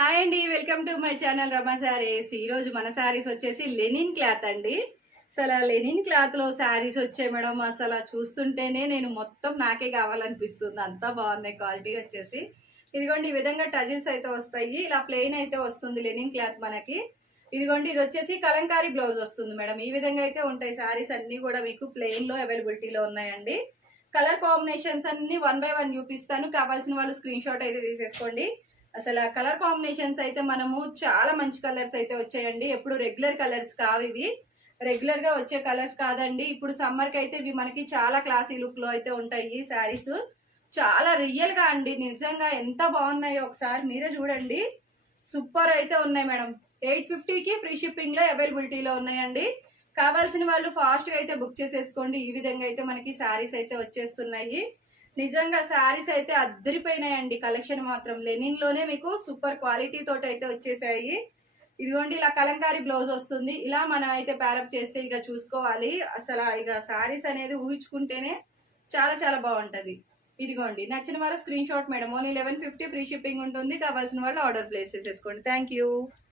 Hi అండి, welcome to my channel రమా శారీస్. ఈ రోజు మన శారీస్ వచ్చేసి లెనిన్ క్లాత్ అండి. అసలు లెనిన్ క్లాత్ లో శారీస్ వచ్చాయి మేడం. అసలు చూస్తుంటేనే నేను మొత్తం నాకే కావాలనిపిస్తుంది, అంతా బాగున్నాయి. క్వాలిటీ వచ్చేసి ఇదిగోండి ఈ విధంగా టజిల్స్ అయితే వస్తాయి, ఇలా ప్లెయిన్ అయితే వస్తుంది లెనిన్ క్లాత్ మనకి. ఇదిగోండి ఇది వచ్చేసి కలంకారీ బ్లౌజ్ వస్తుంది మేడం. ఈ విధంగా అయితే ఉంటాయి శారీస్ అన్ని కూడా మీకు ప్లెయిన్ లో అవైలబిలిటీలో ఉన్నాయండి. కలర్ కాంబినేషన్స్ అన్ని 1 by 1 చూపిస్తాను, కావాల్సిన వాళ్ళు స్క్రీన్ షాట్ అయితే తీసేసుకోండి. అసలు కలర్ కాంబినేషన్స్ అయితే మనము చాలా మంచి కలర్స్ అయితే వచ్చాయండి. ఎప్పుడు రెగ్యులర్ కలర్స్ కావు ఇవి, రెగ్యులర్ గా వచ్చే కలర్స్ కాదండి. ఇప్పుడు సమ్మర్ కి అయితే ఇవి మనకి చాలా క్లాసీ లుక్ లో అయితే ఉంటాయి ఈ శారీస్. చాలా రియల్ గా అండి, నిజంగా ఎంత బాగున్నాయో ఒకసారి మీరే చూడండి. సూపర్ అయితే ఉన్నాయి మేడం. 850కి ఫ్రీ షిప్పింగ్ లో అవైలబిలిటీలో ఉన్నాయండి. కావాల్సిన వాళ్ళు ఫాస్ట్ గా అయితే బుక్ చేసేసుకోండి. ఈ విధంగా అయితే మనకి శారీస్ అయితే వచ్చేస్తున్నాయి. నిజంగా శారీస్ అయితే అద్దరిపోయినాయండి. కలెక్షన్ మాత్రం లెనిన్ లోనే మీకు సూపర్ క్వాలిటీ తోటి అయితే వచ్చేసాయి. ఇదిగోండి ఇలా కలంకారీ బ్లౌజ్ వస్తుంది. ఇలా మనం అయితే ప్యారప్ చేస్తే ఇక చూసుకోవాలి. అసలు ఇక శారీస్ అనేది ఊహించుకుంటేనే చాలా చాలా బాగుంటది. ఇదిగోండి నచ్చిన వారు screen shot madam. Only 1150 free shipping ఉంటుంది. కావాల్సిన వాళ్ళు ఆర్డర్ ప్లేస్ చేసేసుకోండి. Thank you.